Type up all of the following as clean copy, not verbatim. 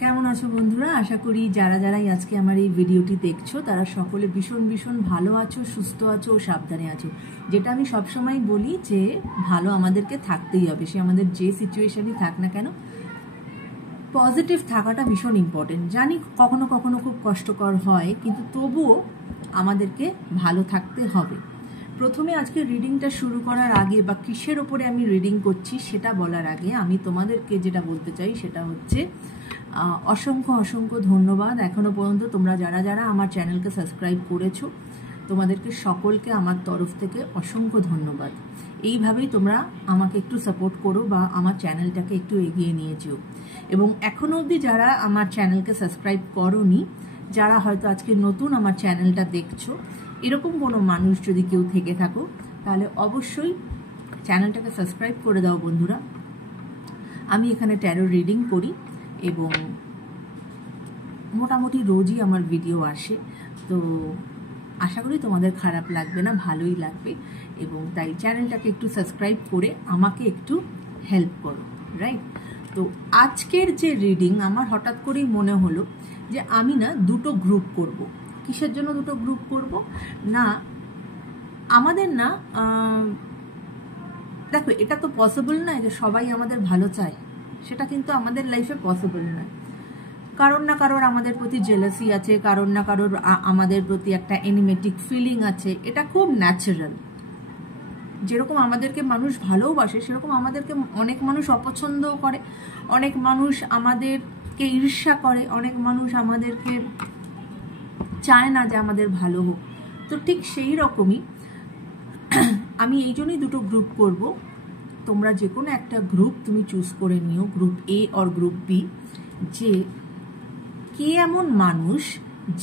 কেমন আছো বন্ধুরা? আশা করি যারা যারাই আজকে আমার এই ভিডিওটি দেখছো তারা সকলে ভীষণ ভীষণ ভালো আছো, সুস্থ আছো ও সাবধানে আছো। যেটা আমি সবসময় বলি যে ভালো আমাদেরকে থাকতেই হবে, সে আমাদের যে সিচুয়েশনই থাক না কেন পজিটিভ থাকাটা ভীষণ ইম্পর্টেন্ট। জানি কখনো কখনো খুব কষ্টকর হয়, কিন্তু তবুও আমাদেরকে ভালো থাকতে হবে। প্রথমে আজকে রিডিংটা শুরু করার আগে বা কিসের ওপরে আমি রিডিং করছি সেটা বলার আগে আমি তোমাদেরকে যেটা বলতে চাই সেটা হচ্ছে অসংখ্য অসংখ্য ধন্যবাদ। এখনো পর্যন্ত তোমরা যারা যারা আমার চ্যানেলকে সাবস্ক্রাইব করেছো তোমাদেরকে সকলকে আমার তরফ থেকে অসংখ্য ধন্যবাদ। এইভাবেই তোমরা আমাকে একটু সাপোর্ট করো বা আমার চ্যানেলটাকে একটু এগিয়ে নিয়ে যেও। এবং এখনো অবধি যারা আমার চ্যানেলকে সাবস্ক্রাইব করোনি, যারা হয়তো আজকে নতুন আমার চ্যানেলটা দেখছো, এরকম কোনো মানুষ যদি কেউ থেকে থাকো তাহলে অবশ্যই চ্যানেলটাকে সাবস্ক্রাইব করে দাও বন্ধুরা। আমি এখানে ট্যারো রিডিং করি এবং মোটামুটি রোজই আমার ভিডিও আসে, তো আশা করি তোমাদের খারাপ লাগবে না, ভালোই লাগবে। এবং তাই চ্যানেলটাকে একটু সাবস্ক্রাইব করে আমাকে একটু হেল্প করো, রাইট? তো আজকের যে রিডিং আমার হঠাৎ করেই মনে হলো যে আমি না দুটো গ্রুপ করব। কিসের জন্য দুটো গ্রুপ করব না, আমাদের না দেখো, এটা তো পসিবল নয় যে সবাই আমাদের ভালো চায়, সেটা কিন্তু আমাদের লাইফে পসিবল নয়। কারোর না কারোর আমাদের প্রতি জেলাসি আছে, কারোর না কারোর আমাদের প্রতি একটা এনিমেটিক ফিলিং আছে, এটা খুব ন্যাচারাল। যেরকম আমাদেরকে মানুষ ভালোবাসে সেরকম আমাদেরকে অনেক মানুষ অপছন্দও করে, অনেক মানুষ আমাদেরকে ঈর্ষা করে, অনেক মানুষ আমাদেরকে চায় না যে আমাদের ভালো হোক। তো ঠিক সেই রকমই আমি এই জন্যই দুটো গ্রুপ করব। তোমরা যে কোনো একটা গ্রুপ তুমি চুজ করে নিও, group A or group B, যে কে এমন মানুষ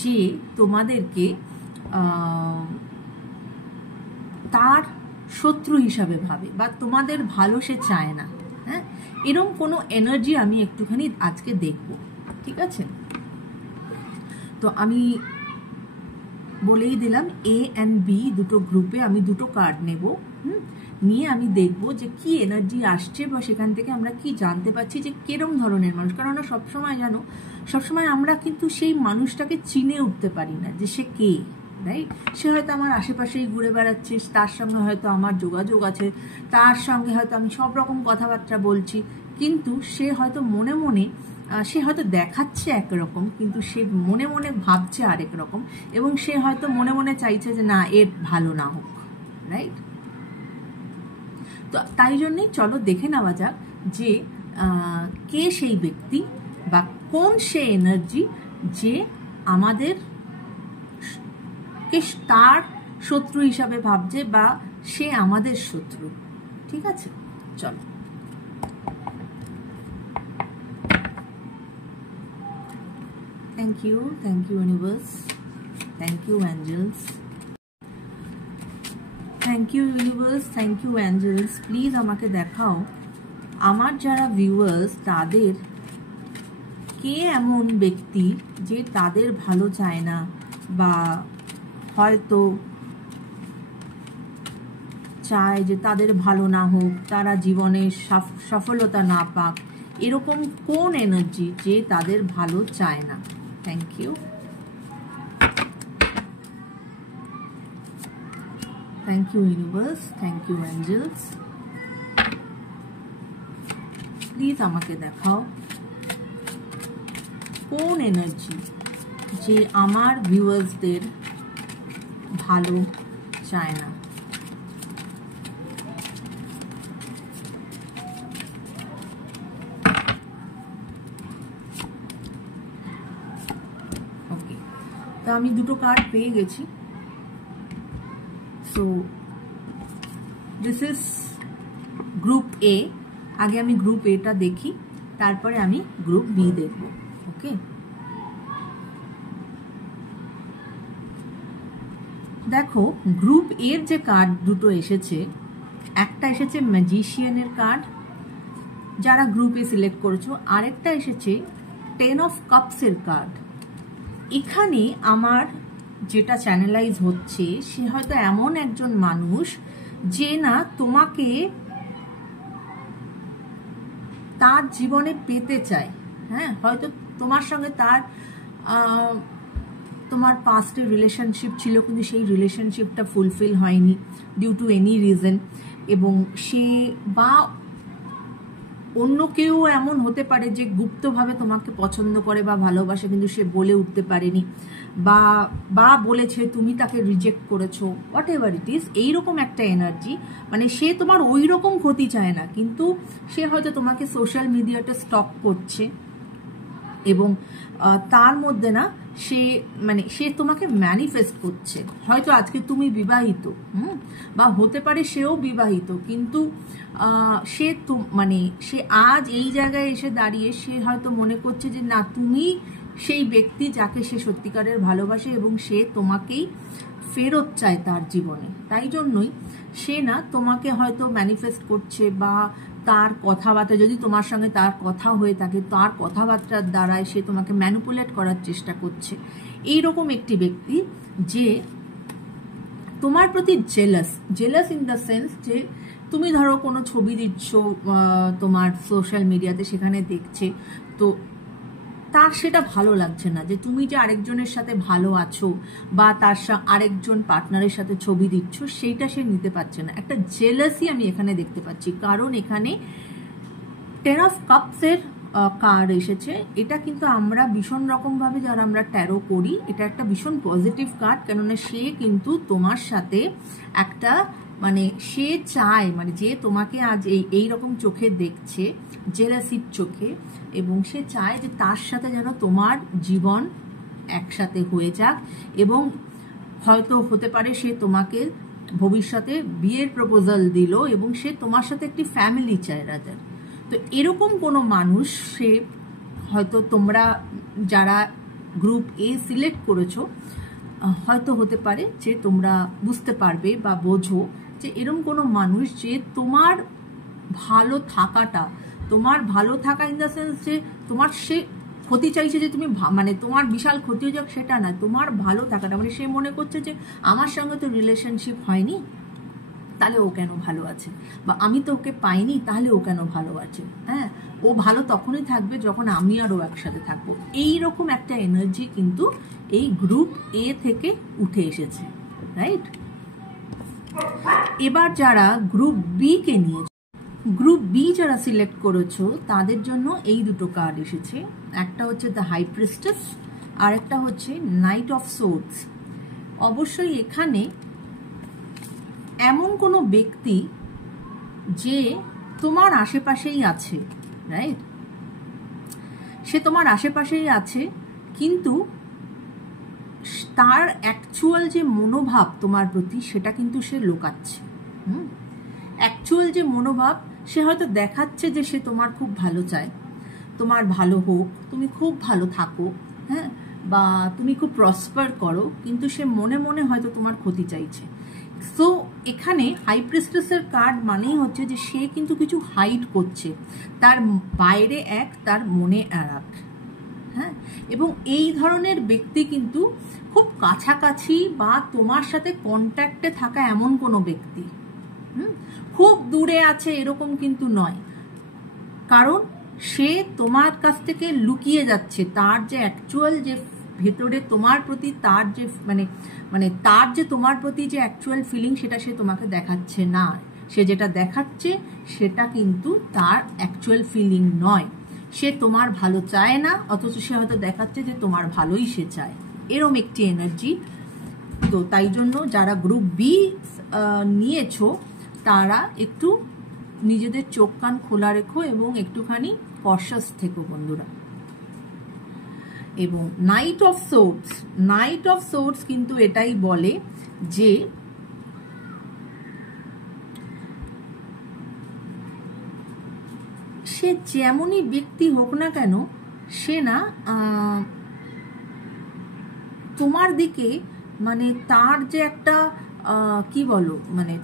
যে তোমাদেরকে তার শত্রু হিসাবে ভাবে বা তোমাদের ভালো সে চায় না। হ্যাঁ, এরকম কোনো এনার্জি আমি একটুখানি আজকে দেখব, ঠিক আছে? তো আমি বলেই দিলাম এ অ্যান্ড বি দুটো গ্রুপে আমি দুটো কার্ড নেব, নিয়ে আমি দেখব যে কি এনার্জি আসছে বা সেখান থেকে আমরা কি জানতে পারছি যে কিরম ধরনের মানুষ। কারণ আমরা সবসময় জানো, সবসময় আমরা কিন্তু সেই মানুষটাকে চিনে উঠতে পারি না যে সে কে, রাইট? সে হয়তো আমার আশেপাশেই ঘুরে বেড়াচ্ছে, তার সঙ্গে হয়তো আমার যোগাযোগ আছে, তার সঙ্গে হয়তো আমি সব রকম কথাবার্তা বলছি, কিন্তু সে হয়তো মনে মনে সে হয়তো দেখাচ্ছে একরকম কিন্তু সে মনে মনে ভাবছে আরেক রকম, এবং সে হয়তো মনে মনে চাইছে যে না, এর ভালো না হোক, রাইট? তো তাই জন্যই চলো দেখে নেওয়া যাক যে কে সেই ব্যক্তি বা কোন সে এনার্জি যে আমাদের কে তার শত্রু হিসাবে ভাবছে বা সে আমাদের শত্রু। ঠিক আছে, চলো। Thank you universe, thank you angels, thank you universe, thank you angels. Please আমাকে দেখাও আমার যারা ভিউয়ার্স তাদের কে এমন ব্যক্তি যে তাদের ভালো চায় না বা হয়তো চায় যে তাদের ভালো না হোক, তারা জীবনে সফলতা না পাক, এরকম কোন এনার্জি যে তাদের ভালো চায় না। Thank you, thank you universe, thank you angels. Please আমাকে দেখাও কোন এনার্জি যে আমার ভিউয়ার্সদের ভালো চায় না। ওকে, তো আমি দুটো কার্ড পেয়ে গেছি। সো দিস ইজ গ্রুপ এ। আগে আমি গ্রুপ এটা দেখি, তারপরে আমি গ্রুপ বি দেখব। ওকে, দেখো গ্রুপ এর যে কার্ড দুটো এসেছে, একটা এসেছে ম্যাজিশিয়ানের কার্ড, যারা গ্রুপ এ সিলেক্ট করেছো, আরেকটা এসেছে 10 অফ কাপসের কার্ড। এখানে আমার যেটা চ্যানেলাইজ হচ্ছে সে হয়তো এমন একজন মানুষ যে না তোমাকে তার জীবনে পেতে চায়, হ্যাঁ, হয়তো তোমার সঙ্গে তার তোমার পাস্টের রিলেশনশিপ ছিল, কিন্তু সেই রিলেশনশিপটা ফুলফিল হয়নি ডিউ টু এনি রিজন, এবং সে বা অন্য কেউ এমন হতে পারে যে গুপ্তভাবে তোমাকে পছন্দ করে বা ভালোবাসে, কিন্তু সে বলে উঠতে পারেনি, বা বলেছে তুমি তাকে রিজেক্ট করেছো, হোয়াট এভার ইট ইজ। এইরকম একটা এনার্জি, মানে সে তোমার ওই রকম ক্ষতি চায় না, কিন্তু সে হয়তো তোমাকে সোশ্যাল মিডিয়াতে স্টক করছে, এবং তার মধ্যে না সে তোমাকে ম্যানিফেস্ট করছে। হয়তো আজকে তুমি বিবাহিত, বা হতে পারে সেও বিবাহিত, কিন্তু সে আজ এই জায়গায় এসে দাঁড়িয়ে সে হয়তো মনে করছে যে না, তুমি সেই ব্যক্তি যাকে সে সত্যিকারের ভালোবাসে, এবং সে তোমাকেই ফেরত চায় তার জীবনে। তাই জন্যই সে না তোমাকে হয়তো ম্যানিফেস্ট করছে, বা তার কথাবার্তা, যদি তোমার সঙ্গে তার কথা হয়ে থাকে, তার কথাবার্তার দ্বারায় সে তোমাকে ম্যানিপুলেট করার চেষ্টা করছে। এইরকম একটি ব্যক্তি যে তোমার প্রতি জেলাস ইন দ্য সেন্স যে তুমি ধরো কোনো ছবি দিচ্ছ তোমার সোশ্যাল মিডিয়াতে, সেখানে দেখছে, তো তার সেটা ভালো লাগছে না যে তুমি যে আরেকজনের সাথে ভালো আছো, বা তার আরেকজন পার্টনারের সাথে ছবি দিচ্ছ, সেইটা সে নিতে পারছে না। একটা জেলাসি আমি এখানে দেখতে পাচ্ছি, কারণ এখানে 10 অফ কাপসের কার্ড এসেছে। এটা কিন্তু আমরা ভীষণ রকমভাবে যারা আমরা ট্যারো করি, এটা একটা ভীষণ পজিটিভ কার্ড, কেননা সে কিন্তু তোমার সাথে একটা সে চায়, যে তোমাকে আজ এই রকম চোখে দেখছে, জেলাসির চোখে, এবং সে চায় যে তার সাথে যেন তোমার জীবন একসাথে হয়ে যাক, এবং হয়তো হতে পারে সে তোমাকে ভবিষ্যতে বিয়ের প্রপোজাল দিল, এবং সে তোমার সাথে একটি ফ্যামিলি চায় রাজার। তো এরকম কোনো মানুষ, সে হয়তো তোমরা যারা গ্রুপ এ সিলেক্ট করেছো, হয়তো হতে পারে যে তোমরা বুঝতে পারবে বা বোঝো যে এরকম কোনো মানুষ যে তোমার ভালো থাকা ইন দ্য সেন্স যে তোমার সে ক্ষতি চাইছে, যে তুমি তোমার বিশাল ক্ষতি হয়ে যাক সেটা না, তোমার ভালো থাকাটা, সে মনে করছে যে আমার সঙ্গে তো রিলেশনশিপ হয়নি, তাহলে ও কেন ভালো আছে, বা আমি তো ওকে পাইনি, তাহলে ও কেন ভালো আছে। হ্যাঁ, ও ভালো তখনই থাকবে যখন আমি আর ও একসাথে থাকবো। এইরকম একটা এনার্জি কিন্তু এই গ্রুপ এ থেকে উঠে এসেছে, রাইট? এবার যারা গ্রুপ বি কে নিয়ে, গ্রুপ বি যারা সিলেক্ট করেছো, তাদের জন্য এই দুটো কার্ড এসেছে। একটা হচ্ছে দ্য হাই প্রিস্টেস, আর একটা হচ্ছে নাইট অফ সোর্ডস। অবশ্যই এখানে এমন কোনো ব্যক্তি যে তোমার আশেপাশেই আছে, রাইট? সে তোমার আশেপাশেই আছে, কিন্তু তার অ্যাকচুয়াল যে মনোভাব তোমার প্রতি, সেটা কিন্তু সে লুকাচ্ছে। অ্যাকচুয়াল যে মনোভাব, সে হয়তো দেখাচ্ছে যে সে তোমার খুব ভালো চায়, তোমার ভালো হোক, তুমি খুব ভালো থাকো, হ্যাঁ, বা তুমি খুব প্রসপার করো, কিন্তু সে মনে মনে হয়তো তোমার ক্ষতি চাইছে। সো এখানে হাই প্রিস্টেসের কার্ড মানেই হচ্ছে যে সে কিন্তু কিছু হাইড করছে, তার বাইরে এক, তার মনে আর এক। হ্যাঁ, এবং এই ধরনের ব্যক্তি কিন্তু খুব কাছাকাছি বা তোমার সাথে কন্ট্যাক্টে থাকা এমন কোনো ব্যক্তি, খুব দূরে আছে এরকম কিন্তু নয়, কারণ সে তোমার কাছ থেকে লুকিয়ে যাচ্ছে। তার যে অ্যাকচুয়াল যে ভেতরে তোমার প্রতি তার যে তার যে তোমার প্রতি যে অ্যাকচুয়াল ফিলিং, সেটা সে তোমাকে দেখাচ্ছে না। সে যেটা দেখাচ্ছে সেটা কিন্তু তার অ্যাকচুয়াল ফিলিং নয়। সে তোমার ভালো চায় না, অথচ সে হয়তো দেখাচ্ছে যে তোমার ভালোই সে চায়। এরম একটি এনার্জি। তো তাই জন্য যারা গ্রুপ বি নিয়েছো, তারা একটু নিজেদের চোখ কান খোলা রেখো এবং একটুখানি কশাস থেকো বন্ধুরা। এবং নাইট অফ সোর্ডস কিন্তু এটাই বলে যে সে যেমনই ব্যক্তি হোক না কেন, সে না তোমার দিকে তার যে একটা কি বলো,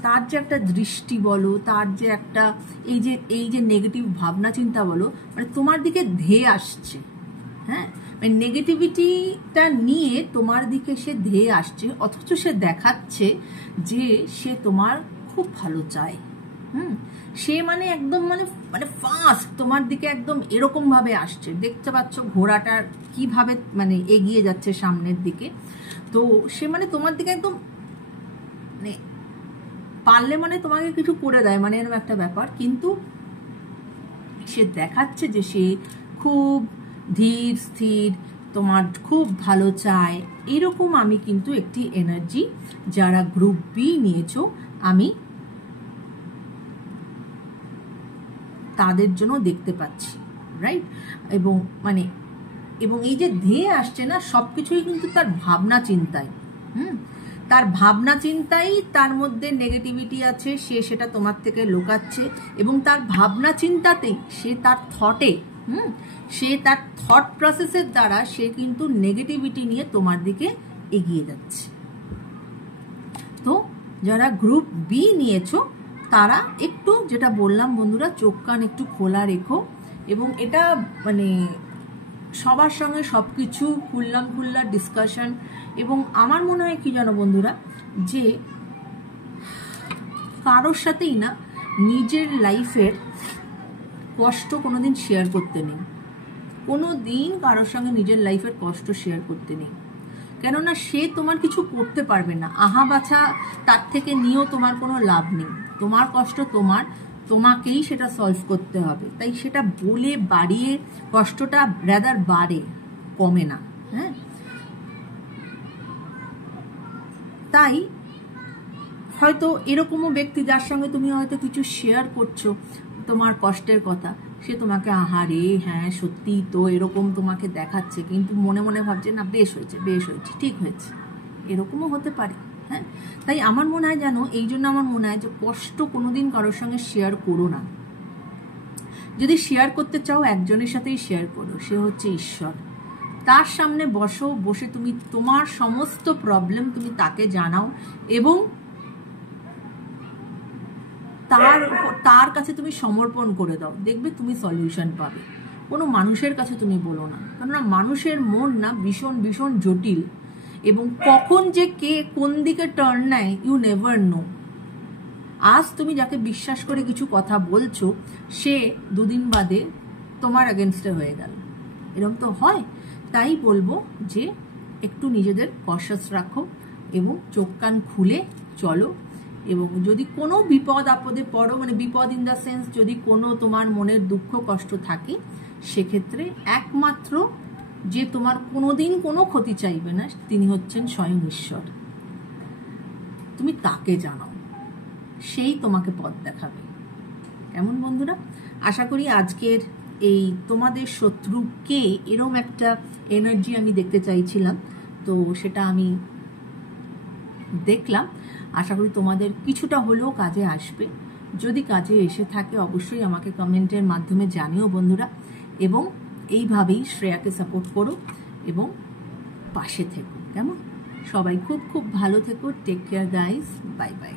তার যে একটা দৃষ্টি বলো, তার যে একটা এই যে নেগেটিভ ভাবনা চিন্তা বলো, তোমার দিকে ধেয়ে আসছে। হ্যাঁ, নেগেটিভিটিটা নিয়ে তোমার দিকে সে ধেয়ে আসছে, অথচ সে দেখাচ্ছে যে সে তোমার খুব ভালো চায়। সে মানে একদম মানে মানে ফাস্ট তোমার দিকে একদম এরকম ভাবে আসছে, দেখতে পাচ্ছ ঘোড়াটার কিভাবে মানে এগিয়ে যাচ্ছে সামনের দিকে। তো সে মানে তোমার দিকে একদম মানে পারলে মানে তোমাকে কিছু করে দেয়, মানে এরকম একটা ব্যাপার। কিন্তু সে দেখাচ্ছে যে সে খুব ধীর স্থির, তোমার খুব ভালো চায়, এরকম আমি কিন্তু একটি এনার্জি যারা গ্রুপ বি নিয়েছো আমি তাদের জন্য দেখতে পাচ্ছি, রাইট? এবং মানে এবং এই যে ধেয়ে আসছে না, সবকিছুই কিন্তু তার ভাবনা চিন্তায়, তার ভাবনা চিন্তাই তার মধ্যে নেগেটিভিটি আছে, সে সেটা তোমার থেকে লুকাচ্ছে। এবং তার ভাবনা চিন্তাতেই সে তার থটে সে তার থট প্রসেসের দ্বারা সে কিন্তু নেগেটিভিটি নিয়ে তোমার দিকে এগিয়ে যাচ্ছে। তো যারা গ্রুপ বি নিয়েছো তারা একটু, যেটা বললাম বন্ধুরা, চোখ কান একটু খোলা রেখো। এবং এটা মানে সবার সঙ্গে সবকিছু খুল্লা ডিসকাশন। এবং আমার মনে হয় কি জানো বন্ধুরা, যে কারোর সাথেই না নিজের লাইফের কষ্ট কোনোদিন শেয়ার করতে নেই, কোনো দিন কারোর সঙ্গে নিজের লাইফের কষ্ট শেয়ার করতে নেই। কেননা সে তোমার কিছু করতে পারবে না, আহা বাছা তার থেকে নিয়েও তোমার কোনো লাভ নেই। তোমার কষ্ট তোমাকেই সেটা সলভ করতে হবে। তাই সেটা বলে বাড়িয়ে কষ্টটা রাদার বাড়ে, কমে না। হ্যাঁ, তাই হয়তো এরকমও ব্যক্তি যার সঙ্গে তুমি হয়তো কিছু শেয়ার করছো তোমার কষ্টের কথা, সে তোমাকে আহারে হ্যাঁ সত্যি তো এরকম তোমাকে দেখাচ্ছে, কিন্তু মনে মনে ভাবছে না বেশ হয়েছে ঠিক হয়েছে, এরকমও হতে পারে। হ্যাঁ, তাই আমার মনে হয় জানো, এই জন্য আমার মনে হয় যে কষ্ট কোনোদিন কারোর সঙ্গে শেয়ার করো না। যদি শেয়ার করতে চাও একজনের সাথেই শেয়ার করো, সে হচ্ছে ঈশ্বর। তার সামনে বসে তুমি তোমার সমস্ত প্রবলেম তুমি তাকে জানাও এবং তার কাছে তুমি সমর্পণ করে দাও, দেখবে তুমি সলিউশন পাবে। কোনো মানুষের কাছে তুমি বলো না, কেননা মানুষের মন না ভীষণ ভীষণ জটিল, এবং কখন যে কে কোন দিকে টার্ন নেয় ইউ নেভার নো। আজ তুমি যাকে বিশ্বাস করে কিছু কথা বলছো, সে দুদিন বাদে তোমার এগেনস্টে হয়ে গেল, এরকম তো হয়। তাই বলবো যে একটু নিজেদের কশাস রাখো এবং চোখ কান খুলে চলো। এবং যদি কোনো বিপদ আপদে পড়ো, মানে বিপদ ইন দ্য সেন্স যদি কোনো তোমার মনের দুঃখ কষ্ট থাকে, সেক্ষেত্রে একমাত্র যে তোমার কোনোদিন কোনো ক্ষতি চাইবে না তিনি হচ্ছেন স্বয়ং ঈশ্বর। তুমি তাকে জানাও, সেই তোমাকে পথ দেখাবে। কেমন বন্ধুরা? আশা করি আজকের এই তোমাদের শত্রুকে এরম একটা এনার্জি আমি দেখতে চাইছিলাম, তো সেটা আমি দেখলাম। আশা করি তোমাদের কিছুটা হলেও কাজে আসবে। যদি কাজে এসে থাকে অবশ্যই আমাকে কমেন্টের মাধ্যমে জানিও বন্ধুরা। এবং এইভাবেই শ্রেয়াকে সাপোর্ট করো এবং পাশে থেকো। কেমন? সবাই খুব খুব ভালো থেকো। Take care guys, bye by.